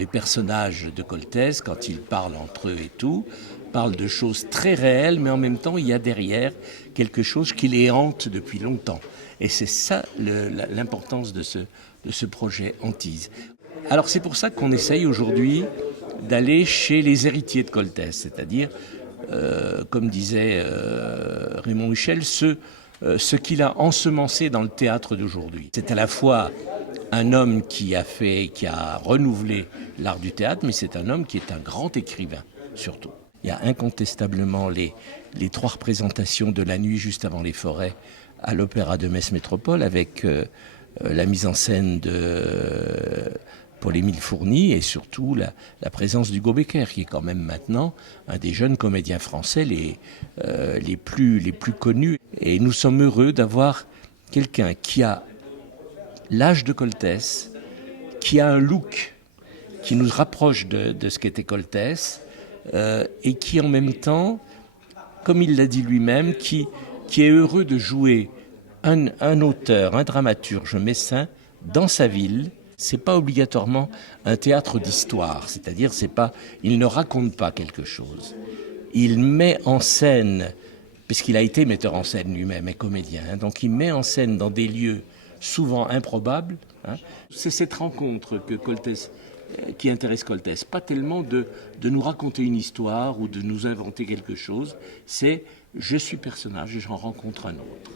les personnages de Coltès, quand ils parlent entre eux et tout, parlent de choses très réelles, mais en même temps, il y a derrière quelque chose qui les hante depuis longtemps. Et c'est ça l'importance de ce projet Antise. Alors c'est pour ça qu'on essaye aujourd'hui d'aller chez les héritiers de Coltès, c'est-à-dire, comme disait Raymond Huchel, ce qu'il a ensemencé dans le théâtre d'aujourd'hui. C'est à la fois un homme qui a renouvelé l'art du théâtre, mais c'est un homme qui est un grand écrivain, surtout. Il y a incontestablement les 3 représentations de La Nuit juste avant les forêts à l'Opéra de Metz Métropole, avec la mise en scène de Paul-Émile Fourny et surtout la présence d'Hugo Becker, qui est quand même maintenant un des jeunes comédiens français les plus connus. Et nous sommes heureux d'avoir quelqu'un qui a l'âge de Coltès, qui a un look qui nous rapproche de ce qu'était Coltès, et qui en même temps, comme il l'a dit lui-même, qui est heureux de jouer un auteur, un dramaturge messin dans sa ville. C'est pas obligatoirement un théâtre d'histoire, c'est-à-dire il ne raconte pas quelque chose. Il met en scène, puisqu'il a été metteur en scène lui-même et comédien, donc il met en scène dans des lieux souvent improbables. C'est cette rencontre qui intéresse Coltès, pas tellement de nous raconter une histoire ou de nous inventer quelque chose, c'est je suis personnage et j'en rencontre un autre.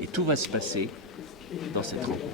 Et tout va se passer dans cette rencontre.